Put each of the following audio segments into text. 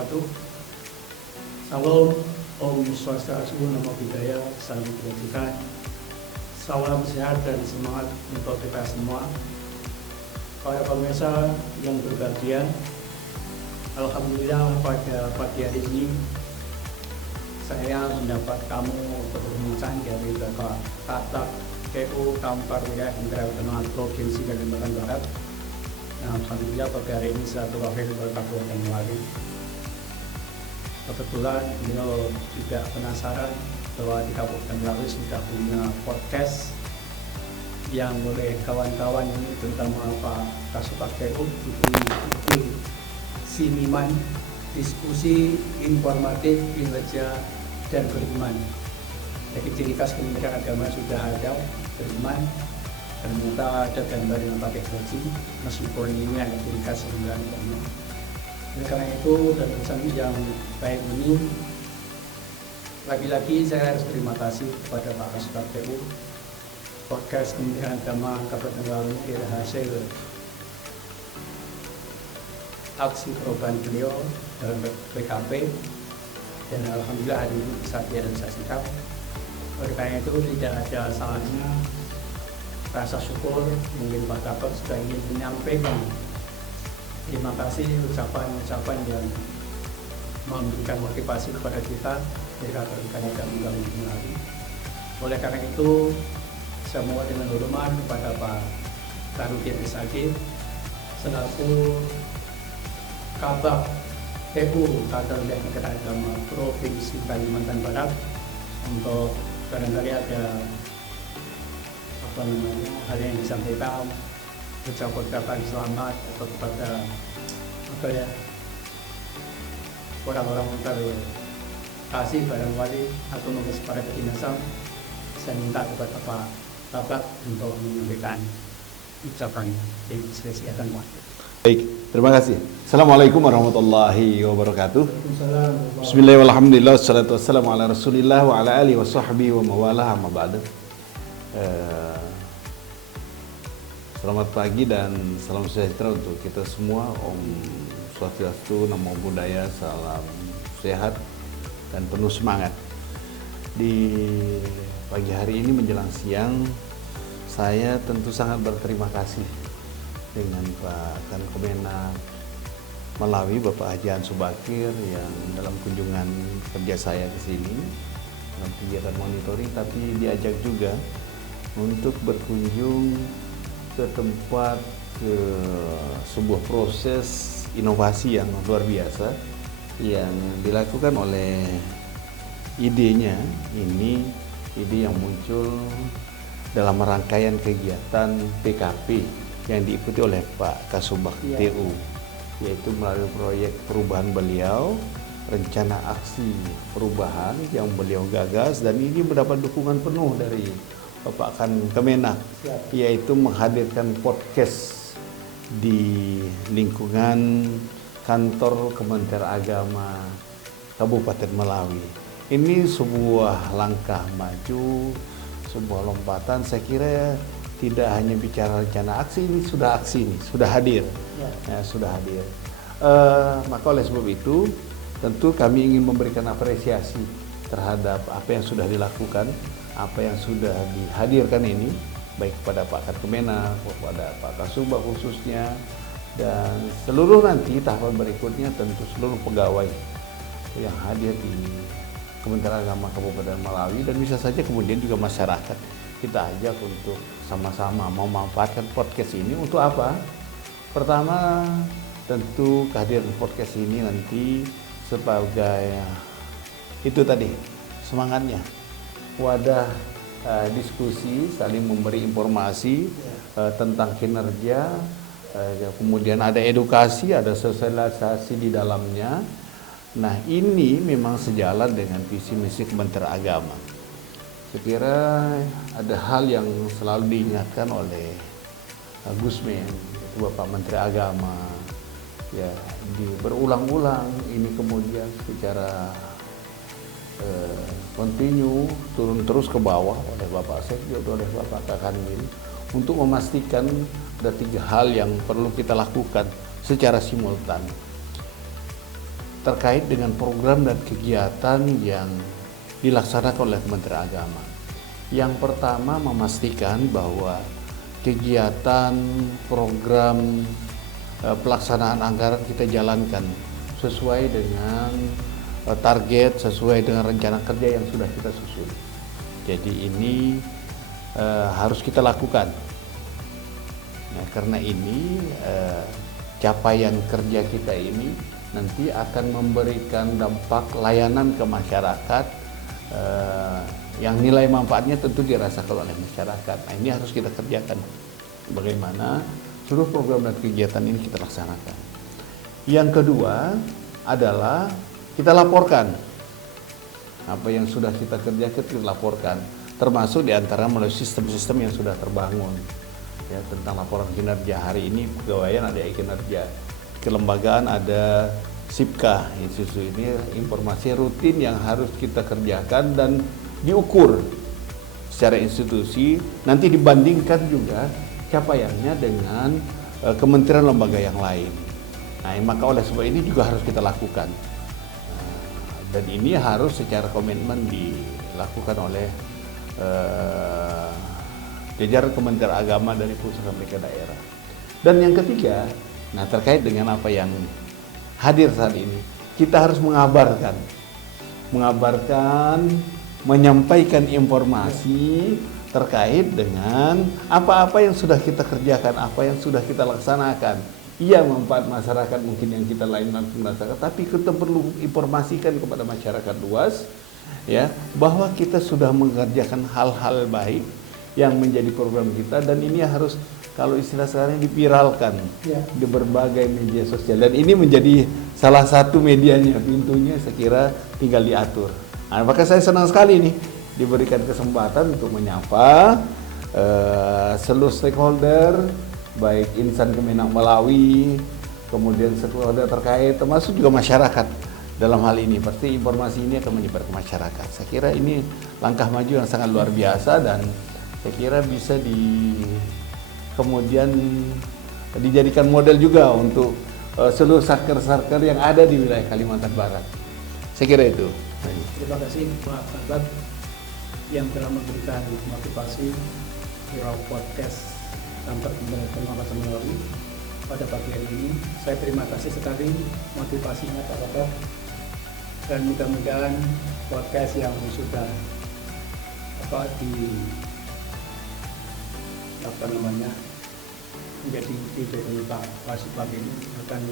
wabarakatuh. Salam, Om Swastiastu, Namo Buddhaya, Salam Kebajikan. Salam sehat dan semangat untuk kita semua. Para pemirsa yang berbahagia, alhamdulillah pada pagi hari ini saya mendapat tamu untuk berbincang dari Bapak Kata PU Kampar Wilayah Internasional Provinsi Kalimantan Barat. Nah, alhamdulillah pada hari ini saya terwakil oleh Kabupaten Melawi. Kebetulan beliau juga penasaran bahwa di Kabupaten Melawi sudah punya podcast yang oleh kawan-kawan ini, terutama Pak Kasubag PU, itu Siniman, diskusi informatif, kinerja dan beriman. Jadi ciri khas Kementerian Agama sudah ada beriman. Ternyata ada gambar yang pakai baju, meskipun ini ada ciri khas sebenarnya. Oleh karena itu, dan pesan yang baik ini, lagi-lagi saya harus terima kasih kepada Pak Kasubag PU. Podcast Kementerian Agama Kabupaten Melawi adalah hasil aksi perubahan beliau dalam PKP, dan alhamdulillah hari ini bisa direalisasikan. Oleh karena itu, tidak ada salahnya rasa syukur mungkin Pak Kapol sudah ingin menyampaikan terima kasih, ucapan-ucapan yang memberikan motivasi kepada kita dari rekan-rekan yang kami Melawi. Oleh karena itu, semua dengan hormat kepada Pak Karudin SAG selaku Kabag PU Kantor Wilayah Kementerian Agama Provinsi Kalimantan Barat, untuk barangkali ada hal yang disampaikan, ucapan selamat atau kepada orang-orang terkasih barangkali atau mungkin para kedinasan. Saya minta kepada Pak Kabag untuk menyampaikan ucapan diskresi akan waktu. Baik, terima kasih. Assalamualaikum warahmatullahi wabarakatuh. Bismillahirrahmanirrahim. Alhamdulillah, wassalatu wassalamu ala rasulillah wa ala alihi wa sahbihi wa mawalah, amma ba'du. Selamat pagi dan salam sejahtera untuk kita semua. Om Swastiastu, Namo Buddhaya, salam sehat dan penuh semangat. Di pagi hari ini menjelang siang, saya tentu sangat berterima kasih dengan Pak Kemenak Melawi, Bapak Haji Subakir, yang dalam kunjungan kerja saya ke sini dalam kegiatan monitoring, tapi diajak juga untuk berkunjung ke tempat, ke sebuah proses inovasi yang luar biasa yang dilakukan oleh idenya. Ini ide yang muncul dalam rangkaian kegiatan PKP yang diikuti oleh Pak Kasubag TU, yaitu melalui proyek perubahan beliau, rencana aksi perubahan yang beliau gagas, dan ini mendapat dukungan penuh dari Bapak Kemenak, yaitu menghadirkan podcast di lingkungan kantor Kementerian Agama Kabupaten Melawi. Ini sebuah langkah maju, sebuah lompatan. Saya kira tidak hanya bicara rencana aksi, ini sudah aksi, ini sudah hadir, sudah hadir. Maka oleh sebab itu, tentu kami ingin memberikan apresiasi terhadap apa yang sudah dilakukan, apa yang sudah dihadirkan ini, baik kepada Pak Kemenak, kepada Pak Kasubag khususnya, dan seluruh nanti tahapan berikutnya tentu seluruh pegawai yang hadir di Kementerian Agama Kabupaten Melawi, dan bisa saja kemudian juga masyarakat. Kita ajak untuk sama-sama memanfaatkan podcast ini untuk apa? Pertama, tentu kehadiran podcast ini nanti sebagai itu tadi semangatnya, wadah diskusi, saling memberi informasi tentang kinerja, kemudian ada edukasi, ada sosialisasi di dalamnya. Nah, ini memang sejalan dengan visi misi Kementerian Agama. Saya kira ada hal yang selalu diingatkan oleh Gusmen, Bapak Menteri Agama, ya, berulang-ulang ini kemudian secara kontinu turun terus ke bawah oleh Bapak Sekda, oleh Bapak Kakanwil, untuk memastikan ada 3 hal yang perlu kita lakukan secara simultan. terkait dengan program dan kegiatan yang dilaksanakan oleh Kementerian Agama. Yang pertama, memastikan bahwa kegiatan program pelaksanaan anggaran kita jalankan sesuai dengan target, sesuai dengan rencana kerja yang sudah kita susun. Jadi ini harus kita lakukan. Nah, karena ini capaian kerja kita ini nanti akan memberikan dampak layanan ke masyarakat yang nilai manfaatnya tentu dirasakan oleh masyarakat. Nah, ini harus kita kerjakan. Bagaimana seluruh program dan kegiatan ini kita laksanakan. Yang kedua adalah kita laporkan apa yang sudah kita kerjakan, kita laporkan, termasuk diantara melalui sistem-sistem yang sudah terbangun. Ya, tentang laporan kinerja hari ini pegawaian ada kinerja, kelembagaan ada SIPKA, institusi ini informasi rutin yang harus kita kerjakan dan diukur secara institusi, nanti dibandingkan juga capaiannya dengan kementerian lembaga yang lain. Nah, maka oleh sebab ini juga harus kita lakukan, dan ini harus secara komitmen dilakukan oleh jajaran Kementerian Agama dari pusat sampai ke daerah. Dan yang ketiga, nah terkait dengan apa yang hadir saat ini, kita harus mengabarkan, menyampaikan informasi terkait dengan apa-apa yang sudah kita kerjakan, apa yang sudah kita laksanakan. Iya, manfaat masyarakat mungkin yang kita lain langsung merasakan, tapi kita perlu informasikan kepada masyarakat luas, ya, bahwa kita sudah mengerjakan hal-hal baik yang menjadi program kita, dan ini harus, kalau istilah sekarang, dipiralkan di berbagai media sosial, dan ini menjadi salah satu medianya, pintunya saya kira tinggal diatur. Nah, maka saya senang sekali nih diberikan kesempatan untuk menyapa seluruh stakeholder, baik insan Kemenak Malawi, kemudian stakeholder terkait, termasuk juga masyarakat dalam hal ini. Pasti informasi ini akan menyebar ke masyarakat. Saya kira ini langkah maju yang sangat luar biasa, dan saya kira bisa kemudian dijadikan model juga untuk seluruh satker-satker yang ada di wilayah Kalimantan Barat. Saya kira itu. Terima kasih Pak Sahabat yang telah memberikan motivasi lewat podcast kantor Kementerian Agama Malawi pada pagi hari ini. Saya terima kasih sekali motivasinya Pak Sahabat, dan mudah-mudahan podcast yang sudah menjadi ide dari Pak Wasibab ini akan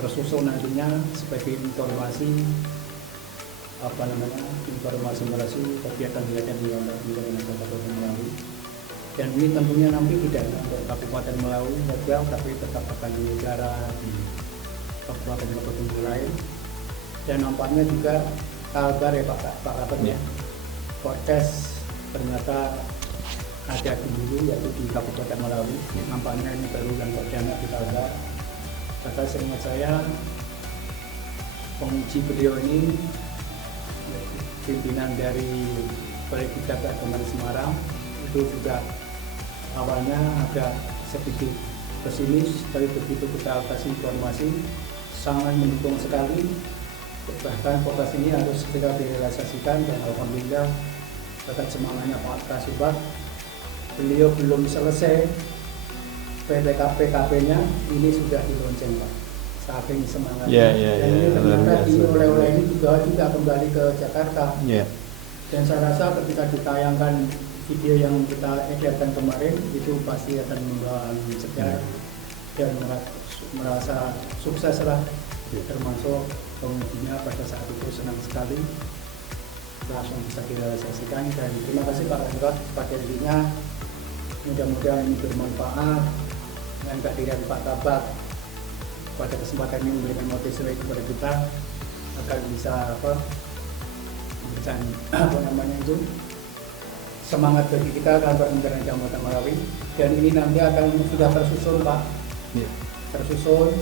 tersusun nantinya sebagai informasi informasi kegiatan-kegiatan di Kabupaten Malawi. Dan ini tentunya nanti tidak hanya untuk Kabupaten Malawi saja, tapi tetap akan menyelenggara di kabupaten-kabupaten lain. Dan nampaknya juga kabar ya Pak Kabet ya, podcast ternyata ada dulu yaitu di Kabupaten Malawi. Nampaknya ini baru yang perdana di Kalbar. Kata seingat saya, penguji beliau ini pimpinan dari Balai Kitab Agama Semarang itu juga awalnya agak sedikit pesimis, tapi begitu kita kasih informasi sangat mendukung sekali. Bahkan podcast ini harus segera direalisasikan, dan alhamdulillah berkat semangatnya Pak Kasubag, beliau belum selesai PPKP-nya ini sudah dilonceng Pak, saking semangatnya. Dan ini ternyata di oleh-oleh ini juga kembali ke Jakarta. Dan saya rasa ketika ditayangkan video yang kita edarkan kemarin itu pasti akan membawa sejarah dan merasa sukses lah, termasuk pengunjungnya pada saat itu senang sekali langsung bisa direalisasikan. Dan terima kasih Pak Kasubag pada dirinya, mudah-mudahan ini bermanfaat, dan kehadiran Pak Kabak pada kesempatan ini memberikan motivasi kepada kita agar bisa memberikan semangat bagi kita kantor Kementerian Agama Malawi. Dan ini nanti akan sudah tersusun Pak, tersusun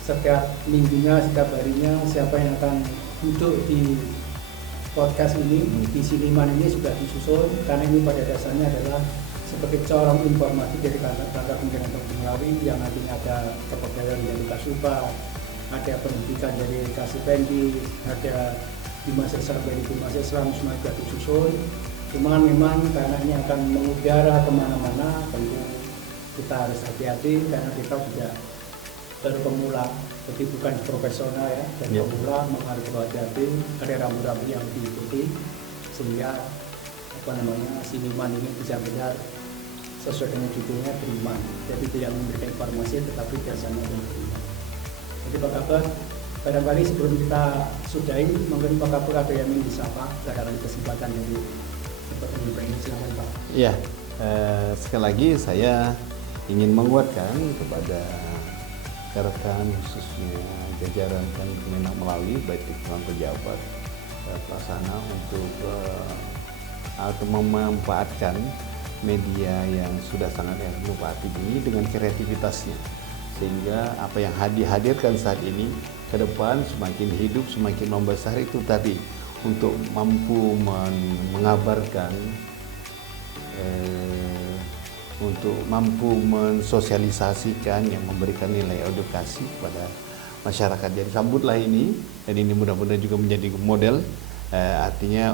setiap minggunya, setiap harinya siapa yang akan duduk di podcast ini, di Siniman ini sudah disusun, karena ini pada dasarnya adalah sebagai corong informasi dari kantor Kementerian Agama Malawi yang nantinya ada kepegawaian dari Kasubag, ada pendidikan dari Kasih Pendi, ada di Mahasiswa dari Mahasiswa Islam semua juga disusun. Cuman memang karena ini akan mengudara kemana-mana, tentu kita harus hati-hati karena kita juga baru pemula, jadi bukan profesional ya, dan pemula harus hati-hati, ada rambu-rambu yang diikuti sehingga siniman ini bisa benar sesuai dengan judulnya beriman. Jadi tidak memberikan informasi tetapi biasanya beriman. Jadi Pak Kabak, barangkali sebelum kita sudahi, mungkin Pak Kabak ada yang ingin disapa barangkali kesempatan dari Bapak ini, silakan Pak. Ya, sekali lagi saya ingin menguatkan kepada rekan khususnya jajaran Kemenang Melali, baik di pejabat pelaksana untuk atau memanfaatkan media yang sudah sangat inovatif ini dengan kreativitasnya, sehingga apa yang dihadirkan saat ini ke depan semakin hidup, semakin membesar. Itu tadi untuk mampu mengabarkan, untuk mampu mensosialisasikan yang memberikan nilai edukasi kepada masyarakat. Jadi sambutlah ini, dan ini mudah-mudahan juga menjadi model, artinya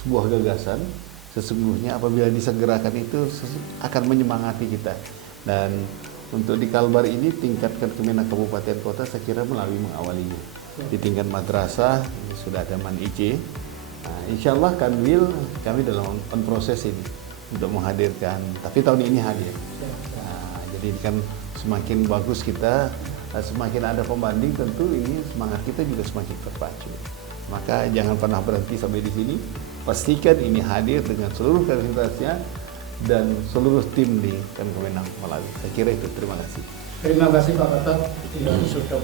sebuah gagasan sesungguhnya apabila disegerakan itu akan menyemangati kita. Dan untuk di Kalbar ini tingkatkan Kemenak Kabupaten Kota saya kira melalui mengawalinya. Di tingkat madrasah sudah ada MAN-IC. Insya Allah Kanwil kami dalam proses ini untuk menghadirkan, tapi tahun ini hadir. Jadi kan semakin bagus kita, semakin ada pembanding, tentu ini semangat kita juga semakin terpacu. Maka jangan pernah berhenti sampai di sini. Pastikan ini hadir dengan seluruh kapasitasnya dan seluruh tim di Kemenang Melali. Saya kira itu. Terima kasih. Terima kasih Pak Gatot yang sudah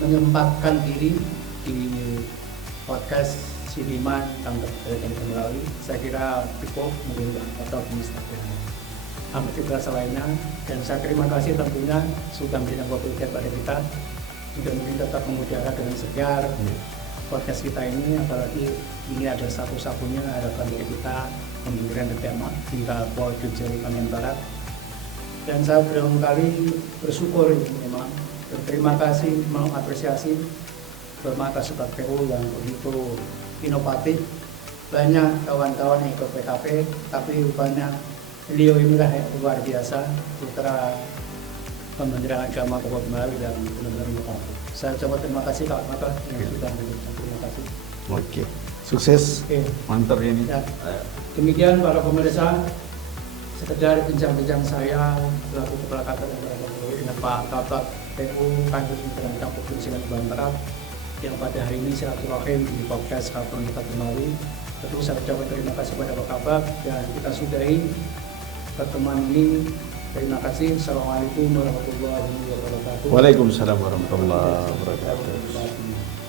menyempatkan diri di podcast Siniman tentang Kemenang Melali. Saya kira cukup mungkin atau Instagram. Aktivitas lainnya, dan saya terima kasih tentunya sudah memberikan komunitas pada kita, sudah mungkin tetap mengudara dengan segar podcast kita ini, apalagi ini ada satu-satunya harapan dari kita pemikiran tema hingga Pol Jujur Kalimantan Barat. Dan saya berulang kali bersyukur ini memang, terima kasih, mengapresiasi Bermata Sobat PU yang begitu inovatif. Banyak kawan-kawan yang ikut PKP, tapi rupanya beliau inilah yang luar biasa, putra Kementerian Agama Kabupaten Melali dan benar-benar inovatif. Saya coba terima kasih Kak Mata yang sudah memberikan. Terima kasih. Oke, sukses. Mantap ini. Ya. Demikian para pemirsa, sekedar bincang-bincang saya selaku Kepala Kantor dengan Pak Kabak PU Kantor Kementerian Provinsi Kalimantan Barat yang pada hari ini silaturahim di podcast Kabupaten Melali. Tentu saya ucapkan terima kasih kepada Pak Kabak dan kita sudahi pertemuan ini. Terima kasih. Assalamualaikum warahmatullahi wabarakatuh. Waalaikumsalam warahmatullahi wabarakatuh.